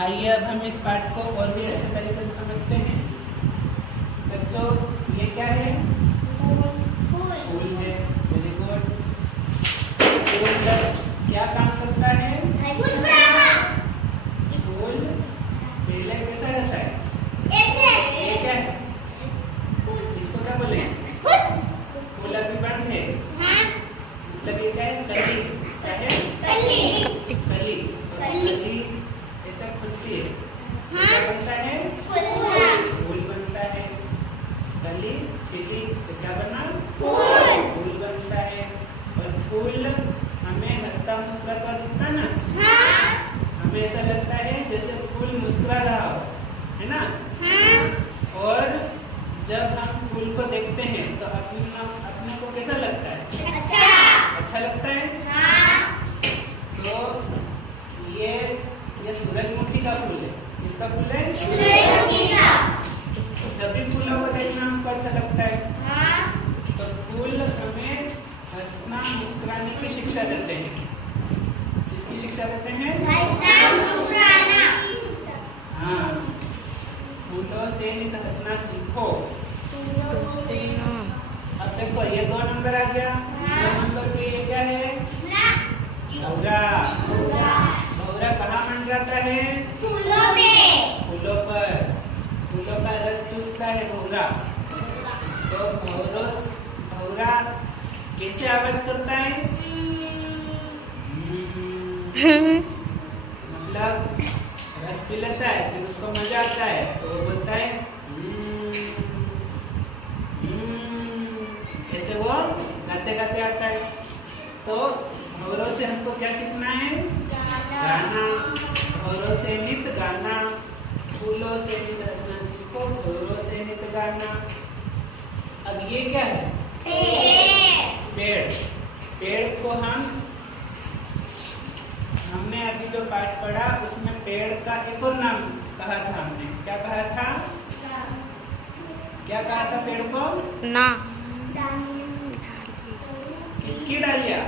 आइए अब हम इस पाठ को और भी अच्छे तरीके से समझते हैं। बच्चों, ये क्या है? फूल है। Very good. फूल क्या काम करता है? फूल पहले कैसा रहता है? ये क्या है? इसको क्या बोले? फूल अभी बंद है, मतलब ये क्या है? कली। क्या है? कली। कली ऐसा खुलती है, क्या बनता है? फूल बनता है। कली खिली तो क्या बना? फूल बनता है। और फूल हमें हंसता मुस्कुराता दिखता ना, हमें ऐसा लगता है जैसे फूल मुस्कुरा रहा हो, है ना? और जब हम फूल को देखते हैं तो अपने को कैसा लगता है? अच्छा लगता है। तो ये सूरजमुखी का फूल है। किसका फूल है? सभी फूलों को देखना हमको अच्छा लगता है। तो फूल हमें हंसना मुस्कुराने की शिक्षा देते हैं। किसकी शिक्षा देते हैं? हाँ, फूलों से नित हंसना सीखो। अब देखो ये 2 नंबर आ गया। 2 नंबर पे ये क्या है? भौरा। भौरा कहाँ मंडराता है? फूलों पर। फूलों का रस चूसता है भौरा। तो भौरा कैसे आवाज करता है? मतलब रस पी लेता है, फिर उसको मजा आता है तो वो बोलता है ऐसे वो गाते गाते आता है। तो भौरों से हमको क्या सीखना है? गाना। भौरों से नित गाना। फूलों से नित हंसना सीखो, भौरों से नित गाना। अब ये क्या है? पेड़। पेड़ को हमने अभी जो पाठ पढ़ा उसमें पेड़ का एक और नाम कहा था। हमने क्या कहा था? क्या कहा था पेड़ को? ना। किसकी डालियाँ?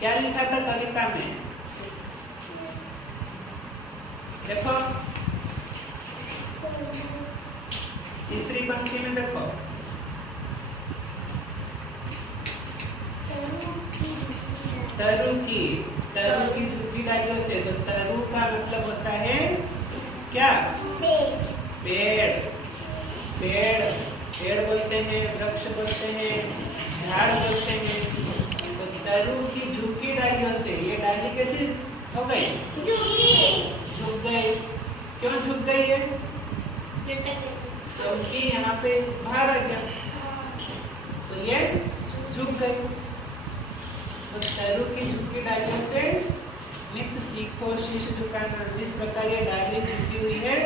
क्या लिखा था कविता में? देखो तीसरी पंक्ति में देखो, तरु की झुकी डालियों से। तो तरु का मतलब होता है क्या? पेड़। पेड़ बोलते हैं, वृक्ष बोलते हैं, झाड़ बोलते हैं। तो तरु की झुकी डालियों से, ये डाली कैसी हो गई? झुक गई। क्यों झुक गई है? क्योंकि यहाँ पे बाहर आ गया तो ये झुक गई। तो तरु की झुकी डालियों से नित सीखो शीश झुकाना। जिस प्रकार ये डाली झुकी हुई है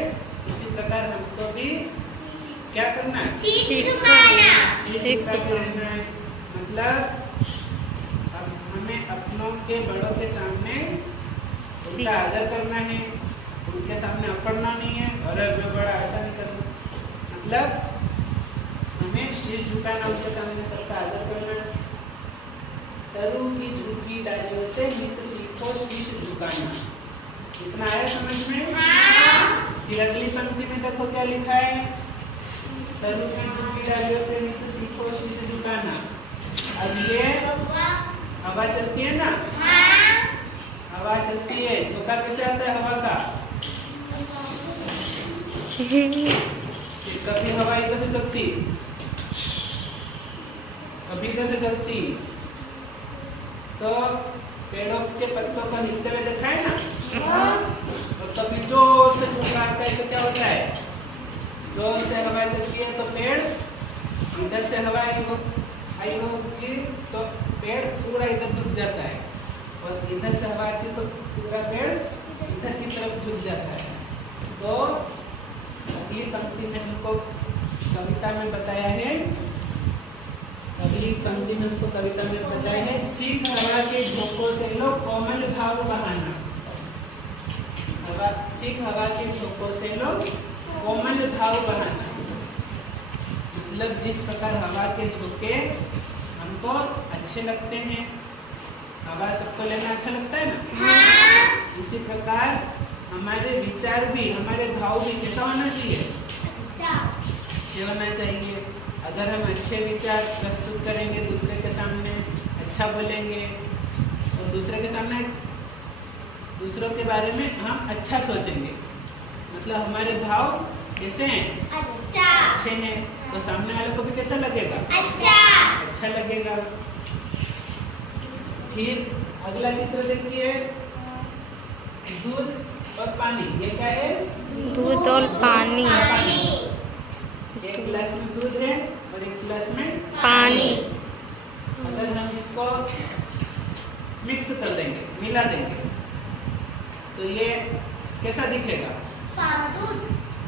उसी प्रकार हमको भी क्या करना है? शीश झुकाते रहना है। मतलब अब हमें अपनों के बड़ों के सामने उनका आदर करना है, उनके सामने अपड़ना नहीं है। अरे मैं बड़ा, ऐसा नहीं करना। मतलब हमें शीश झुकाना, उनके सामने सबका आदर करना। तरु की झुकी डालियों से नित सीखो शीश झुकाना। इतना आया समझ में? फिर अगली पंक्ति में देखो क्या लिखा है? तरु की झुकी डालियों से नित सीखो शीश झुकाना। अब ये हवा चलती है ना? हवा चलती है, झोंका कैसे आता है हवा का? कभी हवा इधर से चलती, कभी इधर से चलती। तो पेड़ों के पत्तों को हिलते हुए देखा है ना? और कभी जोर से झोंका आता है तो क्या होता है? जोर से हवा चलती है तो पेड़, इधर से हवा आई होगी तो पेड़ पूरा इधर झुक जाता है, और इधर से हवा आती तो पूरा पेड़ इधर की तरफ झुक जाता है। तो अगली पंक्ति में हमको कविता में बताया है, सीख हवा के झोंकों से लो कोमल भाव बहाना। सीख हवा के झोंकों से लो कोमल भाव बहाना। मतलब जिस प्रकार हवा के झोंके हमको अच्छे लगते हैं, हवा सबको लेना अच्छा लगता है ना? इसी प्रकार हमारे विचार भी, हमारे भाव भी कैसा होना चाहिए? अच्छे होना चाहिए। अगर हम अच्छे विचार प्रस्तुत करेंगे दूसरे के सामने, अच्छा बोलेंगे तो दूसरे के सामने दूसरों के बारे में हम अच्छा सोचेंगे, मतलब हमारे भाव कैसे हैं? अच्छे हैं। तो सामने वाले को भी कैसा लगेगा? अच्छा लगेगा। फिर अगला चित्र देखिए, दूध और पानी। ये क्या है? दूध और पानी। एक गिलास में दूध है और एक गिलास में पानी। अगर हम इसको मिक्स कर देंगे, मिला देंगे, तो ये कैसा दिखेगा?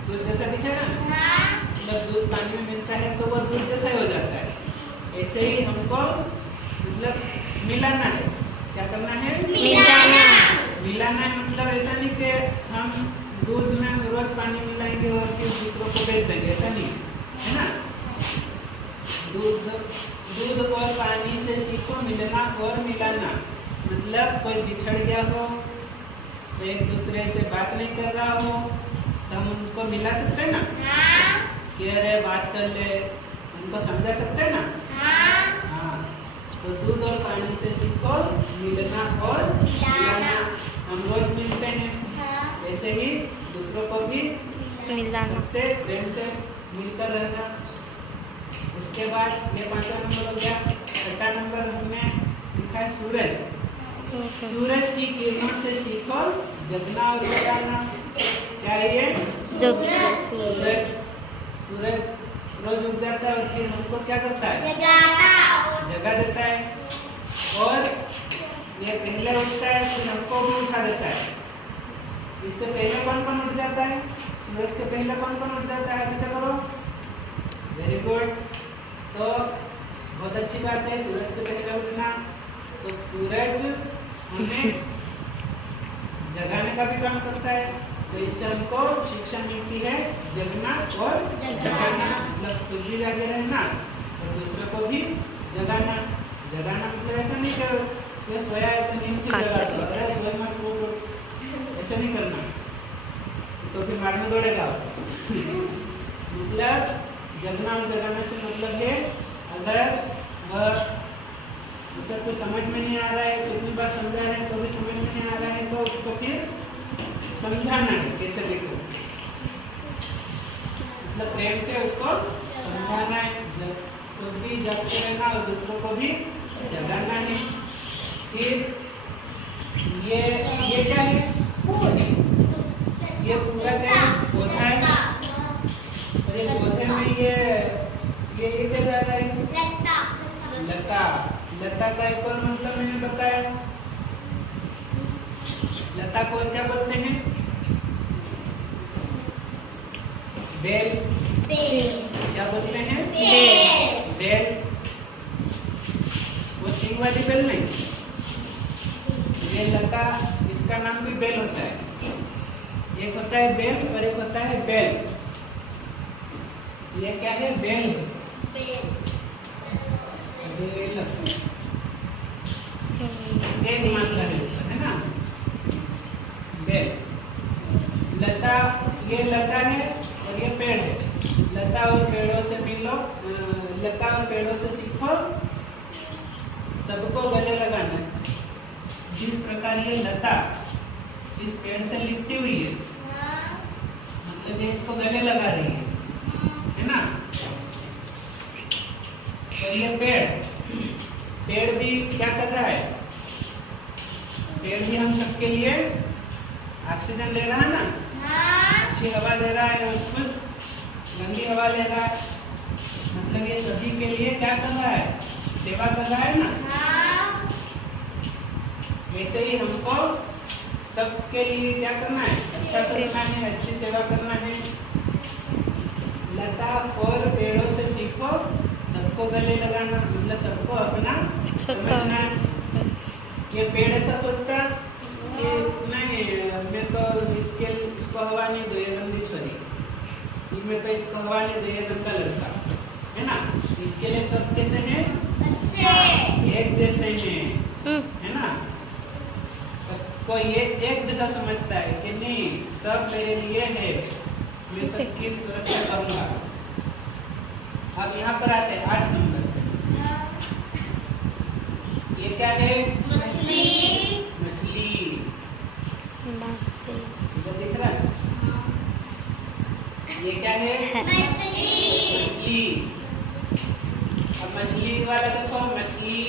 दूध जैसा दिखेगा ना? मतलब दूध पानी में मिलता है तो वो दूध जैसा ही हो जाता है। ऐसे ही हमको मतलब मिलाना है। क्या करना है? मिलाना है। मतलब ऐसा नहीं कि हम दूध में रोज पानी मिलाएंगे और फिर दूसरों को बेच देंगे, ऐसा नहीं है ना। दूध और पानी से सीखो मिलना और मिलाना। मतलब कोई बिछड़ गया हो, तो एक दूसरे से बात नहीं कर रहा हो, तो हम उनको मिला सकते हैं ना? कि अरे बात कर ले, उनको समझा सकते हैं ना? हाँ। तो दूध और पानी से सीखो मिलना और मिलाना। हम रोज मिलते हैं, ऐसे ही दूसरों को भी मिलाना, सबसे प्रेम से मिलकर रहना। उसके बाद ये 5वां नंबर हो गया। 6वां नंबर हमने लिखा है सूरज। सूरज की किरणों से सीखो जगना और जगाना। क्या है ये? सूरज रोज उग जाता है और फिर हमको क्या करता है? जगा देता है। और ये पहले उठता है फिर हमको भी उठा देता है। इसके पहले कौन कौन उठ जाता है? सूरज के पहले कौन कौन उठ जाता है? अच्छा करो, वेरी गुड। तो बहुत अच्छी बात है सूरज के पहले उठना। तो सूरज हमें जगाने का भी काम करता है। तो इससे हमको शिक्षा मिलती है जगना और जगाना। मतलब खुद भी जागे रहना और दूसरों को भी जगाना। मतलब ऐसा नहीं कि ये सोया है तो नींद से जगा दो, अरे सोए मत उठो, ऐसे नहीं करना, तो फिर मारने दौड़ेगा। मतलब जगना और जगाने से मतलब है अगर उसे कुछ समझ में नहीं आ रहा है, कितनी बार समझा रहे हैं तो भी समझ में नहीं आ रहा है, तो उसको फिर समझाना है कैसे लिखो, मतलब प्रेम से उसको समझाना है। खुद भी जगते रहना और दूसरों को भी जगाना है। फिर ये क्या है? ये पूरा क्या पौधा है और ये पौधे में ये क्या जा रहा है? लता का एक और मतलब मैंने बताया। लता को क्या बोलते हैं? बेल। क्या बोलते हैं? बेल। वो सिंग वाली बेल नहीं, ये लता, इसका नाम भी बेल होता है। एक होता है बेल और एक होता है बेल। ये क्या है? बेल। एक मात्रा है ना बेल। लता, ये लता है और ये पेड़ है। लता और पेड़ों से मिलो, लता और पेड़ों से सीखो सबको गले लगाना। जिस प्रकार ये लता इस पेड़ से लिपटी हुई है, मतलब ये इसको गले लगा रही है ना। और ये पेड़ भी क्या कर रहा है? पेड़ भी हम सबके लिए ऑक्सीजन ले रहा है ना, अच्छी हवा दे रहा है और खुद गंदी हवा ले रहा है। मतलब ये सभी के लिए क्या कर रहा है? सेवा कर रहा है ना। ऐसे ही हमको सबके लिए क्या करना है? अच्छा सोचना है, अच्छी सेवा करना है। लता और पेड़ों से सीखो सबको गले लगाना, मतलब सबको अपना समझना। ये पेड़ ऐसा सोचता कि नहीं मैं तो इसको हवा नहीं दो, ये गंदी छोरी, मैं तो इसको हवा नहीं दो, ये गंदा लड़का है ना। इसके लिए सब कैसे हैं? एक जैसे हैं, है ना। इसको ये एक जैसा समझता है कि नहीं, सब मेरे लिए है, मैं सबकी सुरक्षा करूंगा। अब यहाँ पर आते हैं 8 नंबर। ये क्या है? मछली। मछली इधर दिख रहा है? ये क्या है? मछली। अब मछली वाला देखो, मछली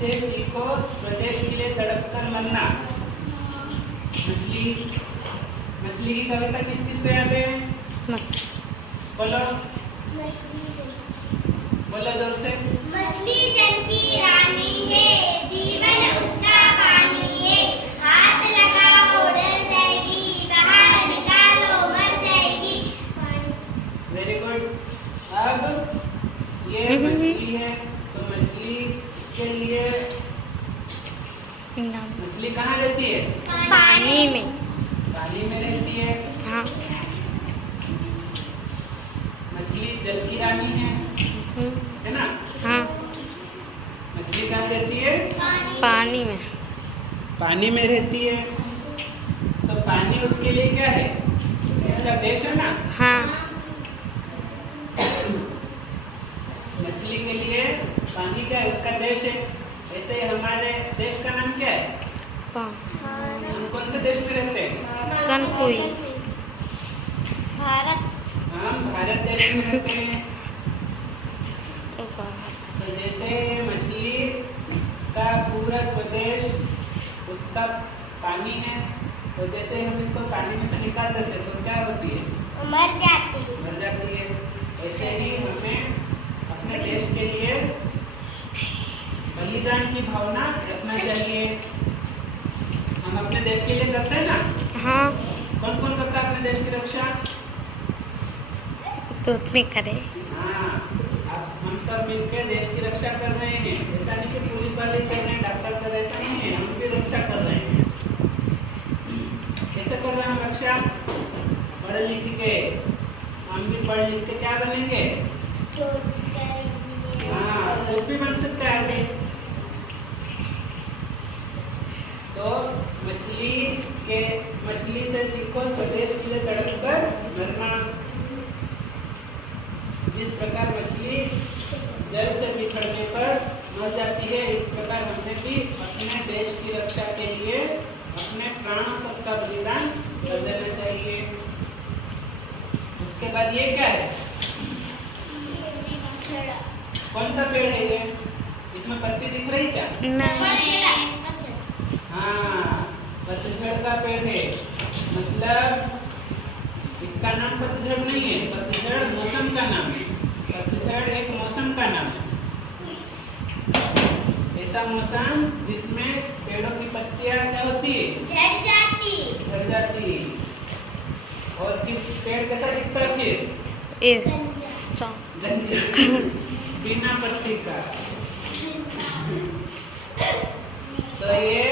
से सीखो स्वदेश के लिए तड़प कर मरना। मछली की कविता किस किस को याद है? बोलो बोलो जोर से। मछली जल की रानी है, जीवन उसका पानी है, हाथ लगाओ डर जाएगी, बाहर निकालो मर जाएगी। Very good. अब ये मछली है, तो मछली के लिए मछली कहाँ रहती है? पानी में। पानी में रहती है। हाँ। मछली जल की रानी है ना? हाँ। मछली कहाँ रहती है? पानी में। पानी में रहती है। तो पानी उसके लिए क्या है? उसका देश है ना? हाँ। मछली के लिए पानी क्या है? उसका देश है। ऐसे हमारे देश का नाम क्या है? हम कौन से देश में रहते हैं? कनकुई। भारत। हम भारत देश में रहते हैं। तो जैसे मछली का पूरा स्वदेश उसका पानी है, तो जैसे हम इसको पानी में से निकाल देते हैं तो क्या होती है? मर जाती है। ऐसे ही हमें अपने देश के लिए बलिदान की भावना रखना चाहिए। हम अपने देश के लिए करते हैं ना? हाँ। कौन कौन करता है अपने देश की रक्षा? तो नहीं करे। हाँ, अब हम सब मिलकर देश की रक्षा कर रहे हैं। ऐसा नहीं कि पुलिस वाले कर रहे हैं, डॉक्टर कर रहे हैं, ऐसा नहीं है। हम भी रक्षा कर रहे हैं। कैसे कर रहे हैं हम रक्षा? पढ़ लिख के। हम भी पढ़ लिख के क्या बनेंगे? हाँ, कुछ भी बन सकता है अभी। तो मछली से सीखो स्वदेश के लिए तड़प कर मरना। जिस प्रकार मछली जल से बिछड़ने पर मर जाती है, इस प्रकार हमें भी अपने देश की रक्षा के लिए अपने प्राणों तक का बलिदान कर देना चाहिए। उसके बाद ये क्या है? कौन सा पेड़ है ये? इसमें पत्ती दिख रही क्या? नहीं। हाँ, पतझड़ का पेड़ है। मतलब इसका नाम पतझड़ नहीं है, पतझड़ मौसम का नाम है। पतझड़ एक मौसम का नाम है। ऐसा मौसम जिसमें पेड़ों की पत्तियां क्या होती है? झड़ जाती। और किस पेड़ कैसा दिखता है फिर? गंजे, बिना पत्ती का। तो ये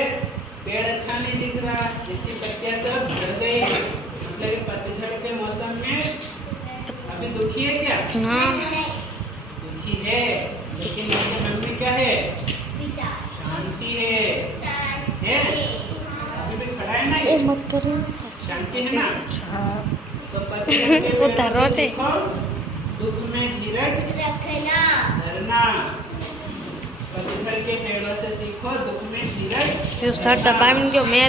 पेड़ अच्छा नहीं दिख रहा, इसकी पत्तियां सब झड़ गई। मतलब पतझड़ के मौसम में अभी दुखी है क्या? हाँ। दुखी है, लेकिन इसके मन में क्या है? शांति है। अभी भी खड़ा है ना ये? मत करो। शांति है ना? तो पतझड़ के वो पेड़ धरोटे। से सीखो दुख में धीरज धरना। पतझड़ के पेड़ों से सीखो दुख में धीरज। जो सर दबा में जो मैं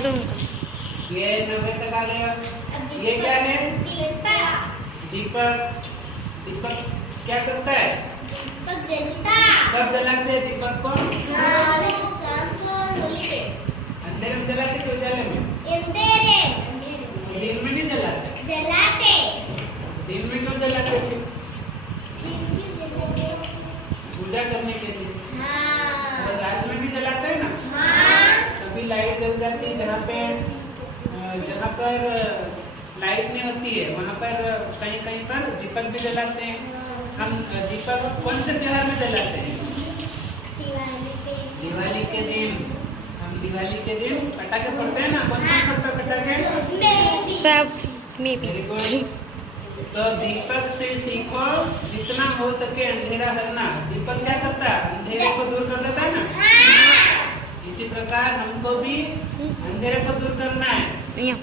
ये 90 तक आ गया। ये क्या है? दीपक। दीपक क्या करता है? कब जलाते हैं दीपक को? अंधेरे में जलाते क्यों? उजाले में? दिन में नहीं जलाते। दिन में क्यों जलाते? पूजा करने के लिए। और रात में भी जलाते हैं ना? तभी लाइट जल जाती है। जहाँ पर लाइट नहीं होती है वहाँ पर कहीं कहीं पर दीपक भी जलाते हैं। हम दीपक कौन से त्योहार में जलाते हैं? दिवाली के दिन। हम दिवाली के दिन पटाखे फोड़ते हैं ना? कौन फोड़ता है पटाखे? सब में भी। Very good. तो दीपक से सीखो जितना हो सके अंधेरा हरना। दीपक क्या करता है? अंधेरे को दूर कर देता है ना? इसी प्रकार हमको भी अंधेरे को दूर करना है। અહીંયા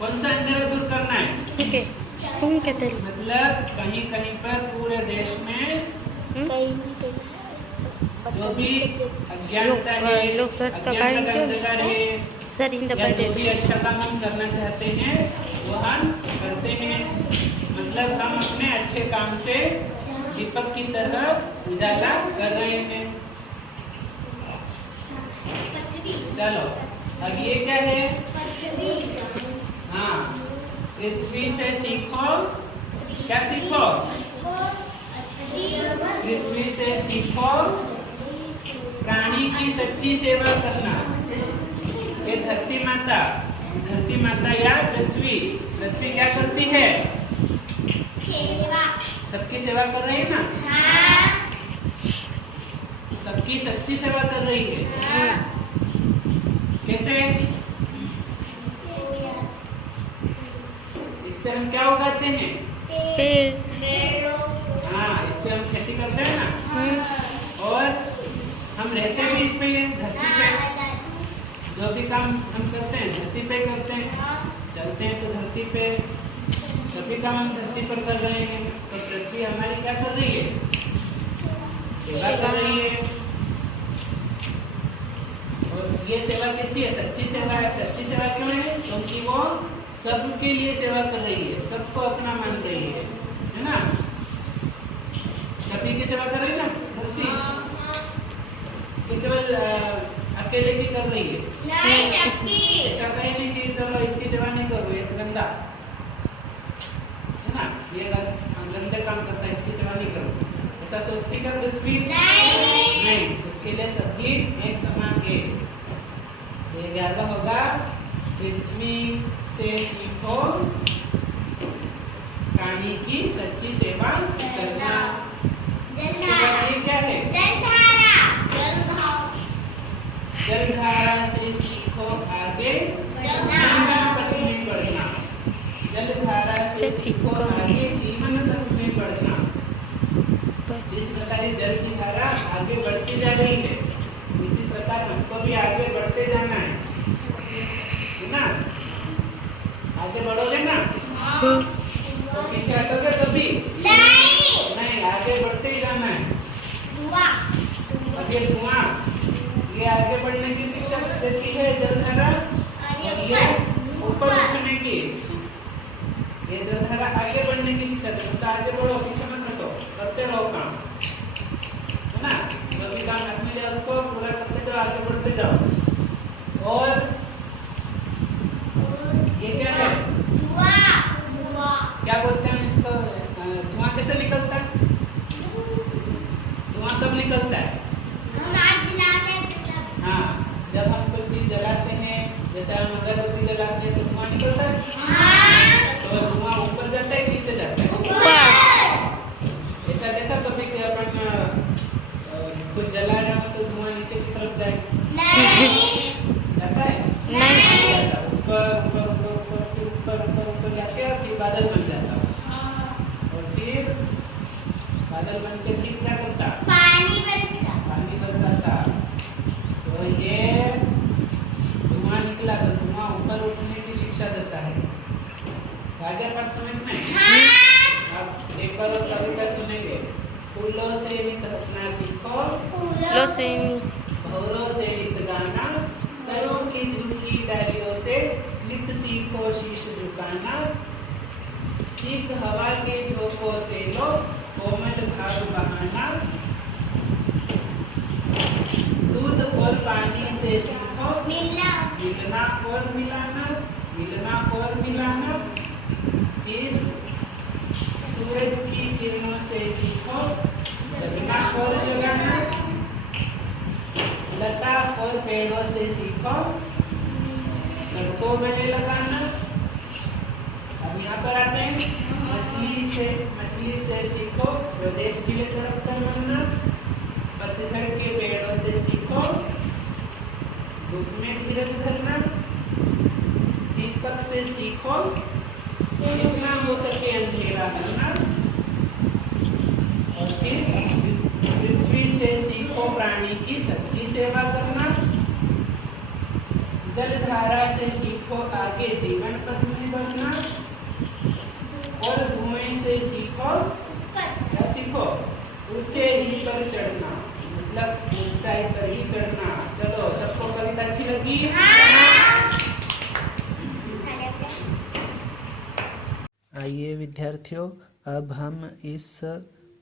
कौन सा अंधेरा दूर करना है? ઓકે તું કહેતે मतलब कहीं कहीं पर पूरे देश में जो भी अज्ञानता है, लोग सर अज्ञानता दबाएंगे। का अंधकार है, સર ઇન ધ या जो भी બજેટ अच्छा काम हम करना चाहते हैं वो हम करते हैं। मतलब हम अपने अच्छे काम से दीपक की तरह उजाला कर रहे हैं। चलो अब ये क्या है? हाँ, पृथ्वी से सीखो। क्या सीखो? पृथ्वी से सीखो प्राणी की सच्ची सेवा करना। ये धरती माता या पृथ्वी क्या करती है? सबकी सेवा कर रही है ना? सबकी सच्ची सेवा कर रही है। कैसे? इस पे हम क्या उगाते हैं? પેડ हाँ, इस पे हम खेती करते हैं ना। और हम रहते भी इस पे ही हैं, धरती पे। जो भी काम हम करते हैं धरती पे करते हैं। चलते हैं तो धरती पे, सभी काम हम धरती पर कर रहे हैं। तो पृथ्वी हमारी क्या कर रही है? सेवा कर रही है। और ये सेवा कैसी है? सच्ची सेवा है। सच्ची सेवा क्यों है? क्योंकि वो सबके लिए सेवा कर रही है, सबको अपना मान रही है ना? सभी की सेवा कर रही है ना धरती? कि केवल अकेले की कर रही है? ऐसा कहीं नहीं कि चलो इसकी सेवा नहीं करो, ये तो गंदा है ना, ये गंदे काम करता है, इसकी सेवा नहीं करो, ऐसा सोचती क्या पृथ्वी? नहीं, उसके लिए सभी एक समान है। ये 11वां होगा, पृथ्वी से सीखो प्राणी की सच्ची सेवा करना। ये क्या है? जलधारा से सीखो आगे जीवन पथ में बढ़ना। जलधारा से सीखो आगे जीवन पथ में बढ़ना। जिस प्रकार जल की धारा आगे बढ़ती जा रही है, इसी प्रकार हमको भी आगे बढ़ते जाना है ना? आगे बढ़ोगे ना? तो पीछे हटोगे कभी नहीं, आगे बढ़ते ही जाना है। अब ये धुआं ये आगे बढ़ने की शिक्षा देती है जलधारा, और ये ऊपर उठने की, ये जलधारा आगे बढ़ने की शिक्षा देती है। तो आगे बढ़ो, पीछे मत हटो, करते रहो काम, है ना? जो भी काम हाथ में लिया उसको पूरा करते जाओ, आगे बढ़ते जाओ। और ये क्या है? क्या बोलते हैं इसको? धुआं कैसे निकलता है? धुआं कब निकलता है? हाँ, जब हम कोई चीज जलाते हैं, जैसे हम अगरबत्ती जलाते हैं तो धुआं निकलता है। तो धुआं ऊपर जाता है, नीचे जाता है? ऐसा देखा कभी कि अपन कुछ जला रहे हो तो धुआं नीचे की तरफ जाएगा? जाता है? ऊपर ऊपर ऊपर ऊपर फिर ऊपर ऊपर ऊपर जाके फिर बादल बन जाता है। और फिर बादल बन के फिर क्या करता? पानी बरसाता। तो ये धुआं निकला तो धुआं ऊपर उठने की शिक्षा देता है। आगे बात समझ में? अब एक बार और कविता सुनेंगे। फूलों से नित हंसना सीखो, લો से भौरों से नित गाना, तरों की झूठी डालियों से नित सीखो शीश झुकाना। सीख हवा के झोंकों से लो कोमल भाव बहाना। दूध और पानी से सीखो मिलना और मिलाना, मिलना और मिलाना। फिर सूरज की किरणों से सीखो जगना और जगाना। लता और पेड़ों से सीखो सबको गले लगाना। अब यहाँ पर आते हैं, मछली से सीखो स्वदेश के लिए तड़प कर बनना। पतझड़ के पेड़ों से सीखो धूप में धीरज धरना। दीपक से सीखो जितना हो सके अंधेरा करना। और फिर पृथ्वी से सीखो प्राणी की सच्ची सेवा करना। जलधारा से सीखो आगे जीवन पथ में बढ़ना। और धुएं से सीखो, क्या सीखो? ऊंचे ही पर चढ़ना, मतलब ऊंचाई पर ही चढ़ना। चलो, सबको कविता अच्छी लगी? आइए विद्यार्थियों, अब हम इस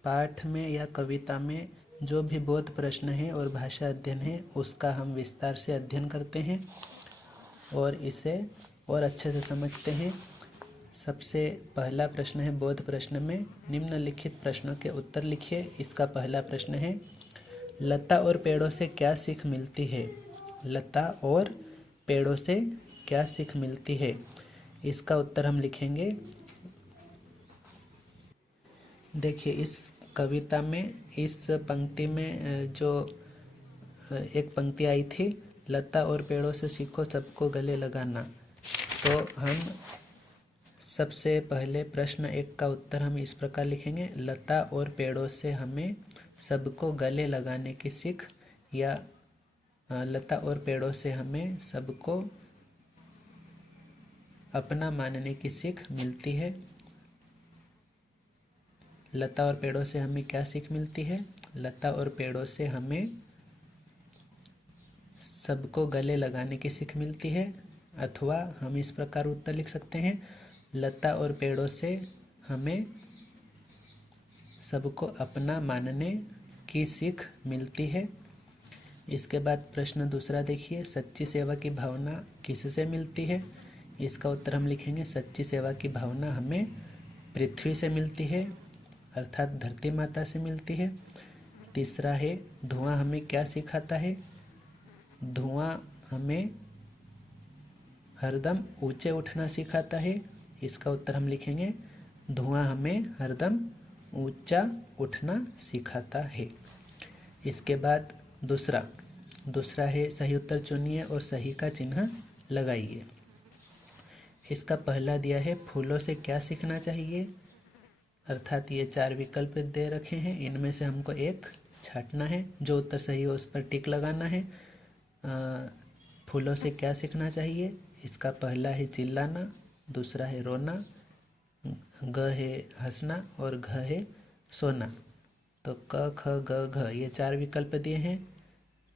पाठ में या कविता में जो भी बोध प्रश्न है और भाषा अध्ययन है उसका हम विस्तार से अध्ययन करते हैं और इसे और अच्छे से समझते हैं। सबसे पहला प्रश्न है बोध प्रश्न में, निम्नलिखित प्रश्नों के उत्तर लिखिए। इसका पहला प्रश्न है, लता और पेड़ों से क्या सीख मिलती है? लता और पेड़ों से क्या सीख मिलती है? इसका उत्तर हम लिखेंगे। देखिए, इस कविता में इस पंक्ति में जो एक पंक्ति आई थी, लता और पेड़ों से सीखो सबको गले लगाना। तो हम सबसे पहले प्रश्न 1 का उत्तर हम इस प्रकार लिखेंगे, लता और पेड़ों से हमें सबको गले लगाने की सीख, या लता और पेड़ों से हमें सबको अपना मानने की सीख मिलती है। लता और पेड़ों से हमें क्या सीख मिलती है? लता और पेड़ों से हमें सबको गले लगाने की सीख मिलती है। अथवा हम इस प्रकार उत्तर लिख सकते हैं, लता और पेड़ों से हमें सबको अपना मानने की सीख मिलती है। इसके बाद प्रश्न दूसरा देखिए, सच्ची सेवा की भावना किससे मिलती है? इसका उत्तर हम लिखेंगे, सच्ची सेवा की भावना हमें पृथ्वी से मिलती है, अर्थात धरती माता से मिलती है। तीसरा है, धुआं हमें क्या सिखाता है? धुआं हमें हरदम ऊंचे उठना सिखाता है। इसका उत्तर हम लिखेंगे, धुआं हमें हरदम ऊंचा उठना सिखाता है। इसके बाद दूसरा है, सही उत्तर चुनिए और सही का चिन्ह लगाइए। इसका पहला दिया है, फूलों से क्या सीखना चाहिए? अर्थात ये 4 विकल्प दे रखे हैं, इनमें से हमको एक छांटना है। जो उत्तर सही हो उस पर टिक लगाना है। फूलों से क्या सीखना चाहिए? इसका पहला है चिल्लाना, दूसरा है रोना, ग है हंसना और घ है सोना। तो क ख ग घ ये 4 विकल्प दिए हैं,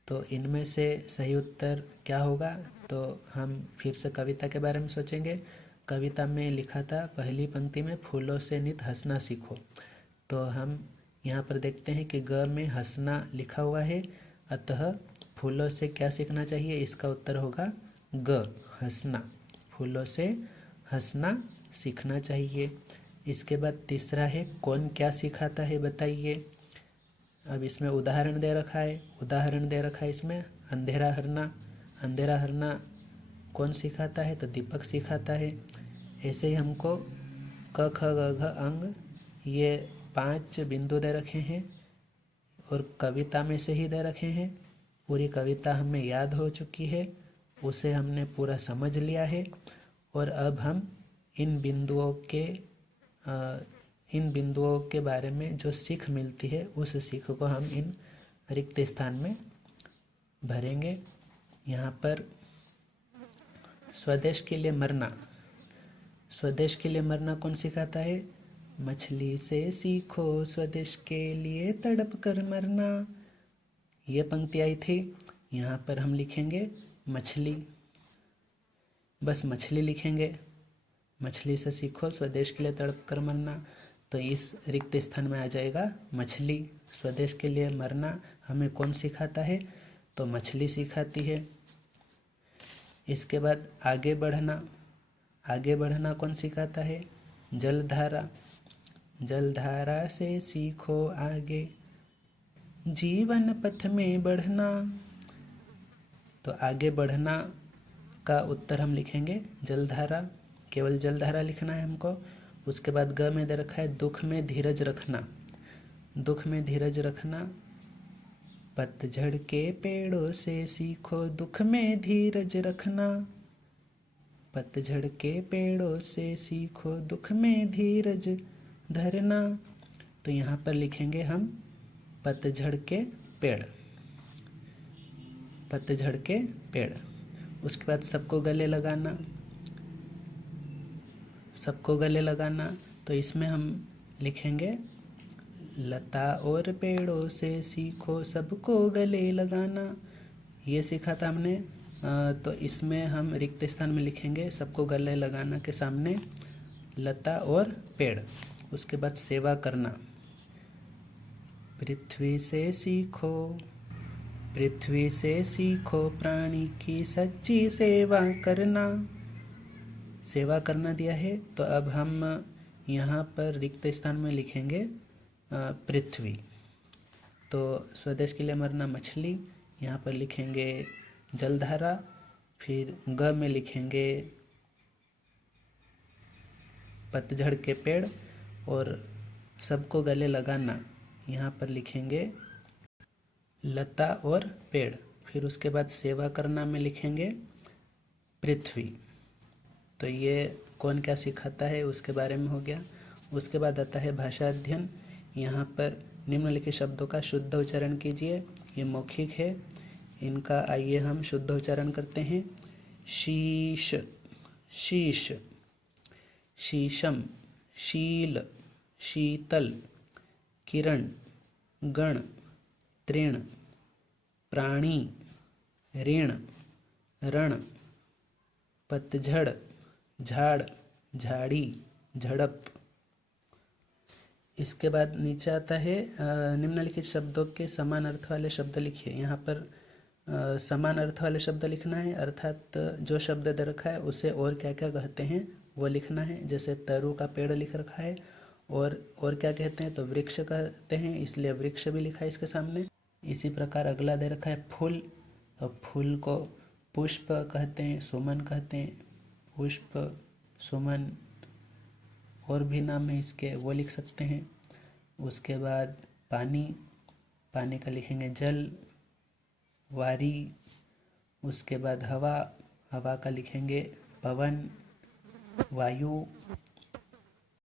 तो इनमें से सही उत्तर क्या होगा? तो हम फिर से कविता के बारे में सोचेंगे। कविता में लिखा था पहली पंक्ति में, फूलों से नित हंसना सीखो। तो हम यहाँ पर देखते हैं कि ग में हंसना लिखा हुआ है, अतः फूलों से क्या सीखना चाहिए? इसका उत्तर होगा ग, हंसना। फूलों से हंसना सीखना चाहिए। इसके बाद तीसरा है, कौन क्या सिखाता है बताइए। अब इसमें उदाहरण दे रखा है इसमें, अंधेरा हरना कौन सिखाता है? तो दीपक सिखाता है। ऐसे ही हमको क ख ग घ अंग ये 5 बिंदु दे रखे हैं और कविता में से ही दे रखे हैं। पूरी कविता हमें याद हो चुकी है, उसे हमने पूरा समझ लिया है और अब हम इन बिंदुओं के बारे में जो सीख मिलती है उस सीख को हम इन रिक्त स्थान में भरेंगे। यहाँ पर स्वदेश के लिए मरना कौन सिखाता है? मछली से सीखो स्वदेश के लिए तड़प कर मरना, ये पंक्ति आई थी। यहाँ पर हम लिखेंगे मछली, बस मछली लिखेंगे, मछली से सीखो स्वदेश के लिए तड़प कर मरना। तो इस रिक्त स्थान में आ जाएगा मछली। स्वदेश के लिए मरना हमें कौन सिखाता है? तो मछली सिखाती है। इसके बाद आगे बढ़ना कौन सिखाता है? जलधारा से सीखो आगे जीवन पथ में बढ़ना। तो आगे बढ़ना का उत्तर हम लिखेंगे जलधारा, केवल जलधारा लिखना है हमको। उसके बाद ग में दे रखा है, दुख में धीरज रखना। पतझड़ के पेड़ों से सीखो दुख में धीरज रखना। पतझड़ के पेड़ों से सीखो दुख में धीरज धरना। तो यहाँ पर लिखेंगे हम पतझड़ के पेड़। पतझड़ के पेड़। उसके बाद सबको गले लगाना, सबको गले लगाना, तो इसमें हम लिखेंगे लता और पेड़ों से सीखो सबको गले लगाना। ये सीखा था हमने। तो इसमें हम रिक्त स्थान में लिखेंगे सबको गले लगाना के सामने लता और पेड़। उसके बाद सेवा करना, पृथ्वी से सीखो, पृथ्वी से सीखो प्राणी की सच्ची सेवा करना। सेवा करना दिया है, तो अब हम यहाँ पर रिक्त स्थान में लिखेंगे पृथ्वी। तो स्वदेश के लिए मरना मछली, यहाँ पर लिखेंगे जलधारा। फिर ग में लिखेंगे पतझड़ के पेड़, और सबको गले लगाना, यहाँ पर लिखेंगे लता और पेड़। फिर उसके बाद सेवा करना में लिखेंगे पृथ्वी। तो ये कौन क्या सिखाता है उसके बारे में हो गया। उसके बाद आता है भाषा अध्ययन। यहाँ पर निम्नलिखित शब्दों का शुद्ध उच्चारण कीजिए। ये मौखिक है, इनका आइए हम शुद्ध उच्चारण करते हैं। शीश, शीश, शीशम, शील, शीतल, किरण, गण, तृण, प्राणी, ऋण, रण, पतझड़, झाड़, झाड़ी, झड़प। इसके बाद नीचे आता है निम्नलिखित शब्दों के समान अर्थ वाले शब्द लिखिए। यहाँ पर समान अर्थ वाले शब्द लिखना है, अर्थात जो शब्द दे रखा है उसे और क्या क्या कहते हैं वो लिखना है। जैसे तरु का पेड़ लिख रखा है, और क्या कहते हैं तो वृक्ष कहते हैं, इसलिए वृक्ष भी लिखा है इसके सामने। इसी प्रकार अगला दे रखा है फूल, और फूल को पुष्प कहते हैं, सुमन कहते हैं, पुष्प, सुमन, और भी नाम है इसके, वो लिख सकते हैं। उसके बाद पानी, पानी का लिखेंगे जल, वारी। उसके बाद हवा, हवा का लिखेंगे पवन, वायु।